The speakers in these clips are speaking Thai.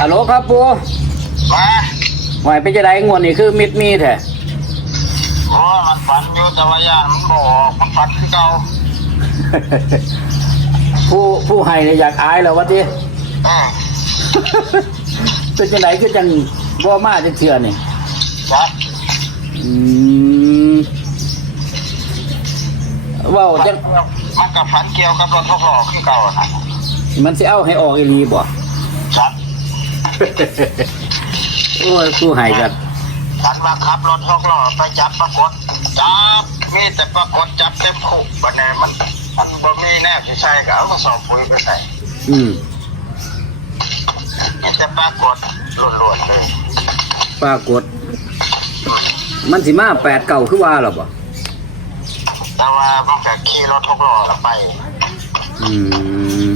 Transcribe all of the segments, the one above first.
ฮัลโหลครับปูมาหวยเป็นจะไดงวดนี่คือมิดมีแท้โอ้มันฝันอยู่แต่ว่าย่านมันบออกมันฝันคือเก่าผู้ผู้ให้เนี่ยอยากอายแล้ววะทีอืมเป็นจะไดคือจังบ่มาจะเชื่อนี่จ้ะอืมเว้าจังมันกับฝันเกี่ยวกับรถทกล้อคือเก่านะมันสิเอาให้ออกอีหลีบ่จ้ะ โอ้ยผู้ให้กันฝันว่าขับรถทกล้อไปจับปรากฏจับมีแต่ปรากฏจับเต็มคุกบันนี้มันมันบ่มีแนบที่ใช่ก็เอากระสอบปุ๋ยไปใส่อืมมีแต่ปรากฏล้วนๆเลยปรากฏ มันสิมาแปดเก่าคือว่าหรอบ่แต่ว่ามันก็ขี่รถทกล้อไป อืม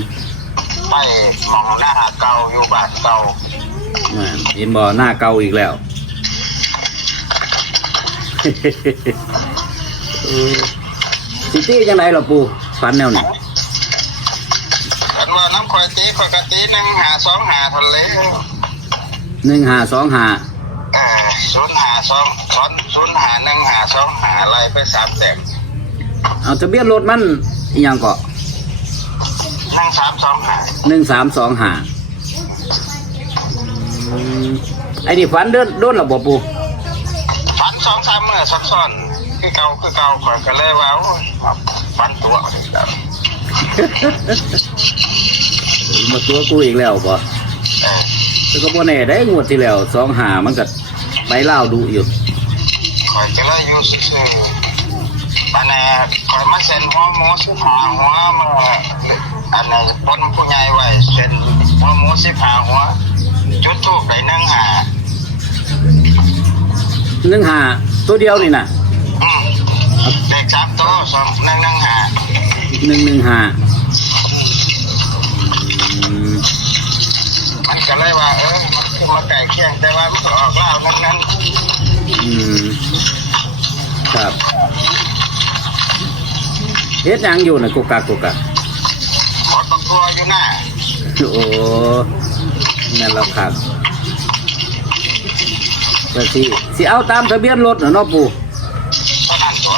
ไปมองหน้าเก่าอยู่บ้านเก่า นั่นเห็นบ่หน้าเก่าอีกแล้วเออสิตี้จังไดล่ะปู่ฝันแนวนี้กันว่าน้ำข่อยตีข่อยกะตีหนึ่งหาสองหาทะเลหนึ่งห้าสองห้าอ่าศูนย์หาสองสอนศูนย์หาหนึ่งหาสองหาอะไรไปสามแตกเอาทะเบียนรถมันอหยังก็หนึ่งสามสองหาหนึ่งสามสองห้า ไอ้นี่ฝันเดินโดนหรอบ่ปู่ฟันสองสามเมื่อซ้อนๆคือเก่าคือเก่าข่อยก็เลยว่าโอ้ยฟันตัวครับมาตัวกูอีกแล้วบ่เออแต่ก็บ่แน่ได้งวดที่แล้วสองหามันก็ไปเล่าวดูอยู่ข่อยก็เลยอยู่ซื่อๆปันแน่ข่อยมาเซ็นหัวหมูสิบหาหัวมาอันไหนปนผู้ใหญ่ไว้เซ็นหัวหมูสิบหาหัว จุดทูบไปหนึ่งหาหนึ่งหาตัวเดียวนี่นะอืมเด็กสามตัวสองหนึ่งหนึ่งหาหนึ่งหนึ่งหาอืมมันก็เลยว่า เออมันคือมาไก่เคียงแต่ว่ามันก็ออกเล่านั้นนั้นอืมครับเฮ็ดหยังอยู่น่ะกุกกักกุกกักหมดตัวอยู่หน้า โอ้ นั่นเราครับก็สิสิเอาตามทะเบียนรถน่ะเนาะปู่เท่านั้นตัว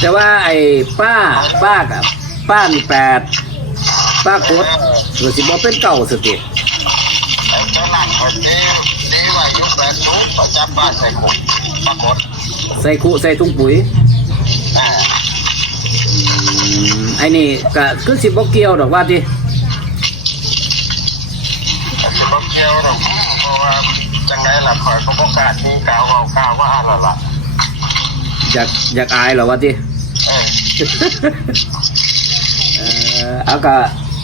แต่ว่าไอ้ป้าป้ากับป้านี่แปดป้ากดหรือสิบ่เป็นเก่าสติไอ้เจ้านั่นคนนี้ดีว่ายุคแปดทุกประจับบ้านใส่ขุดปรากฏใส่คุใส่ถุงปุ๋ยอ่าอืมไอ้นี่ก็คือสิบ่เกี่ยวดอกว่าติ แต่จะบอกเกี่ยว หรอกเพราะว่าจังไงล่ะคอยเขาประกล้าศที่กล่าวเอากล่าวว่าอะไรล่ะอยากอยากอายเหรอว่าติเออเออเอาก็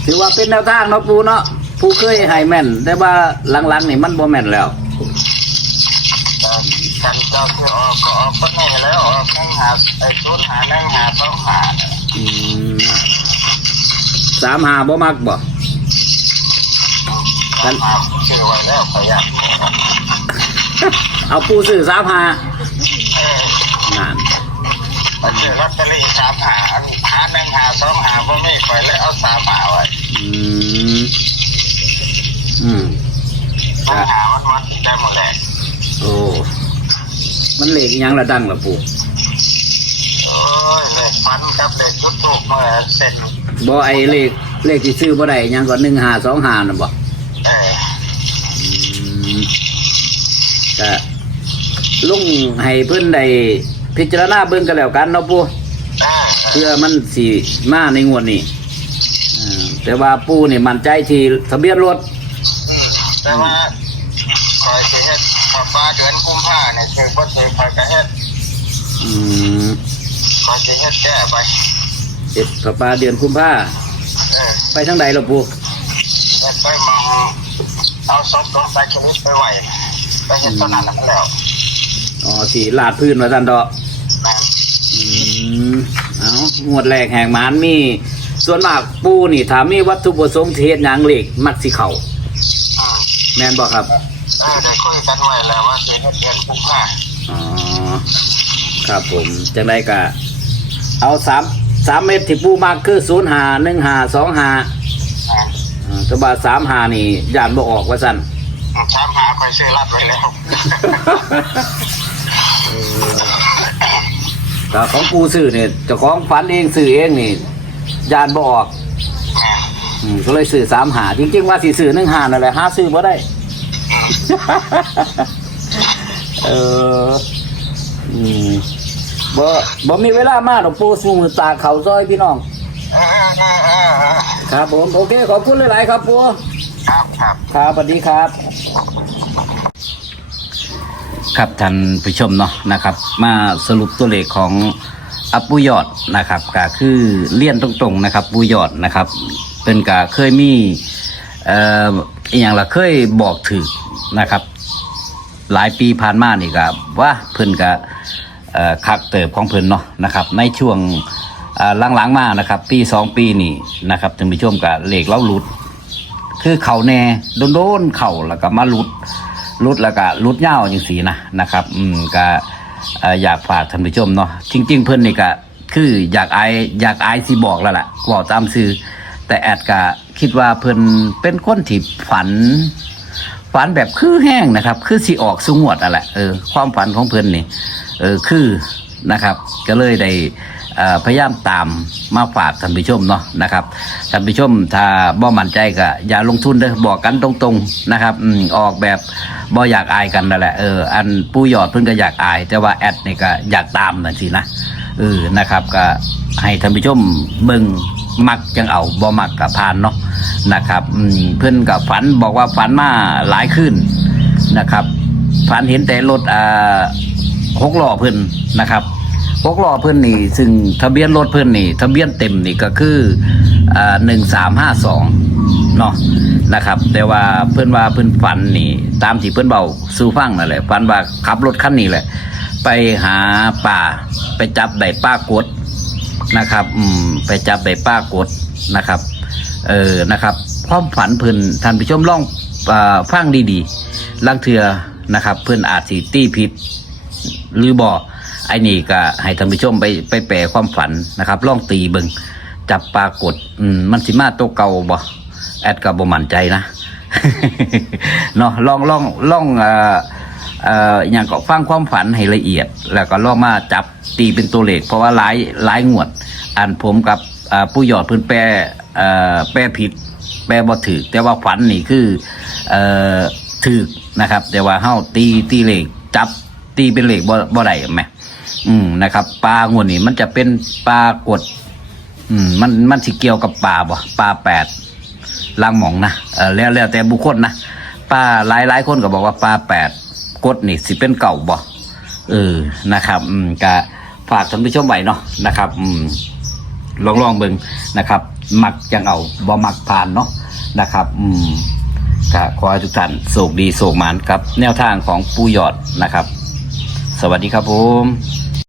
ถือว่าเป็นแนวทางเนาะปูเนาะผู้เคยให้แม่น แต่ว่าหลังๆนี่มันบ่แม่นแล้วแต่กันเจ้าที่ออกก็ออกก็ไม่แล้วออกนั่งหาไอ้ชุดหานั่งหาต้องหาเนี่ยอืมสามหาบ่มักบ่ กันมาชื่อไว้แล้วพยายามเอาปูซื้อสามหาเออนั่นมันชื่อลอตเตอรี่สามหาหาหนึ่งหาสองหาบ่มีไปเลยเอาสามหาไว้อืมอืมสองหามันมันได้หมดแหละโอ้มันเหล็กอิหยังละดังละปูโอ้ยเลขฟันกับเลขชุดถูกเมื่อเสร็จบ่ไอ้เลขเลขที่ซื้อบ่ได้อิหยังก็หนึ่งหาสองหาน่ะบ่ เออ อืม ก็ลุงให้เพิ่นได้พิจารณาเบิ่งกันแล้วกันเนาะปูอ่าเพื่อมันสิมาในงวดนี้อ่าแต่ว่าปูนี่มั่นใจที่ทะเบียนรถอืมแต่ว่าคอยสิเฮ็ดพอฟ้าเดือนกุมภาเนี่ยคือบ่สิคอยก็เฮ็ดอืมคอยสิเฮ็ดแก้ไปเจ็ดพระปาเดือนกุมภาเออไปทางใดล่ะปูเฮ็ดไปมองเอาศพลงไปชนิดไปไหว ไปเฮ็ดตอนนั้นน่ะมันแล้วอ๋อสิลาดพื้นว่าซั่นดอกนะอืมเอางวดแรกแห่งหมานมีส่วนมากปูนี่ถ้ามีวัตถุประสงค์ที่เฮ็ดหยังเหล็กมักสิเข้าอืมแม่นบ่ครับเออได้คุยกันไว้แล้วว่าสิเฮ็ดเดือนกุมภาอ๋อครับผมจังไดก็เอาสามสามเม็ดที่ปูมากคือศูนย์หาหนึ่งหาสองหาอ่าแต่ว่าสามหานี่ยานบ่ออกว่าสั่น ถามหาคอยซื้อรับไว้แล้วแต่ของกูซื้อเนี่ยเจ้าของฝันเองซื้อเองนี่ยานบ่ออกอืมก็เลยซื้อสามหาจริงๆว่าสิซื้อหนึ่งหานั่นแหละหาซื้อบ่ได้ เอออืมบ่บ่มีเวลามาดอกปูสูงตาเขาซอยพี่น้องเออเออเออเออครับผม โอเค ขอบคุณหลาย ๆ ครับปู ครับครับครับสวัสดีครับ ครับท่านผู้ชมเนาะนะครับ มาสรุปตัวเลขของอัปปุยอดนะครับก็คือเลี่ยนตรงๆนะครับปุยอดนะครับเป็นกาเคยมีเอ่ออหย่างละเคยบอกถึกนะครับ หลายปีผ่านมานี่ก็ว่าเพิ่นก็เอ่อคักเติบของเพิ่นเนาะนะครับ ในช่วงเอ่อหลังๆมานะครับ ปีสองปีนี่นะครับท่านผู้ชมก็เลขเล่าหลุด คือเข่าแน่โดนๆเข่าแล้วก็มาลุดลุดแล้วก็ลุดเง่าอย่างสีนะนะครับ อืมก็อยากฝากท่านผู้ชมเนาะจริง ๆ เพิ่อนนี่ก็คืออยากอายอยากอายสิบอกแล้วล่ะบอกตามซื่อแต่แอดก็คิดว่าเพิ่อนเป็นคนที่ฝันฝันแบบคือแห้งนะครับ คือสิออกสุงวดอะแหละเออความฝันของเพิ่อนนี่เออคือนะครับ ก็เลยได้ พยายามตามมาฝากท่านผู้ชมเนาะนะครับท่านผู้ชมถ้าบ่มั่นใจก็อย่าลงทุนเด้อบอกกันตรงๆนะครับอออกแบบบ่อยากอายกันนั่นแหละเอออันปูหยอดเพิ่นก็อยากอาย แต่ว่าแอดนี่ก็อยากตามนั่นสินะเออนะครับก็ให้ท่านผู้ชมเบิ่งมักจังเอาบ่มักกับพานเนาะนะครับเพิ่อนกับฝันบอกว่าฝันมาหลายคืนนะครับฝันเห็นแต่รถอ่าหกล้อเพิ่อนนะครับ หกล้อเพิ่อนนี่ ซึ่งทะเบียนรถเพิ่อนนี่ ทะเบียนเต็มนี่ก็คือหนึ่งสามห้าสองเนาะนะครับ แต่ว่าเพิ่อนว่าเพิ่อนฝันนี่ ตามที่เพิ่อนเบาสู่ฟังนั่นแหละฝันว่าขับรถคันนี้แหละ ไปหาป่าไปจับได้ป้ากดนะครับอืมไปจับได้ป้ากดนะครับ เออนะครับความฝันเพิ่อนท่านผู้ชมลองฟังดีๆลังเทือนะครับ เพิ่อนอาจสิตีผิดหรือบ่ ไอ้นี่ก็ให้ท่านผู้ชมไปไปแปลความฝันนะครับลองตีเบิงจับปรากฏอืมมันสิมาตัวเก่าบ่แอดก็บ่มั่นใจนะเนาะลองลองลองเอ่อเอ่ออย่างก็ฟังความฝันให้ละเอียด แล้วก็ลองมาจับตีเป็นตัวเลขเพราะว่าหลายหลายงวด อันผมกับผู้หยอดพื้นแปรแปรผิด แปลบ่ถือแต่ว่าฝันนี่คือเอ่อถือนะครับ แต่ว่าเฮาตีตีเลขจับ ตีเป็นเหลขบ่บ่ได้แหมอืมนะครับปลางวดนี่มันจะเป็นปลากด อืมมันมันสิเกี่ยวกับปลาบ่ปลาแปดลางหมองนะเออแล้วแล้วแต่บุคคลนะปลาหลายหลายคนก็บอกว่าปลาแปดกดนี่สิเป็นเก่าบ่เออนะครับ อืมก็ฝากท่านผู้ชมไว้เนาะนะครับ อืมลองลองเบิ่งนะครับ มักจังเอาบ่มักผ่านเนาะนะครับ อืมก็ขอให้ทุกท่านโชคดีโชคหมานกับ แนวทางของปูหยอดนะครับ สวัสดีครับผม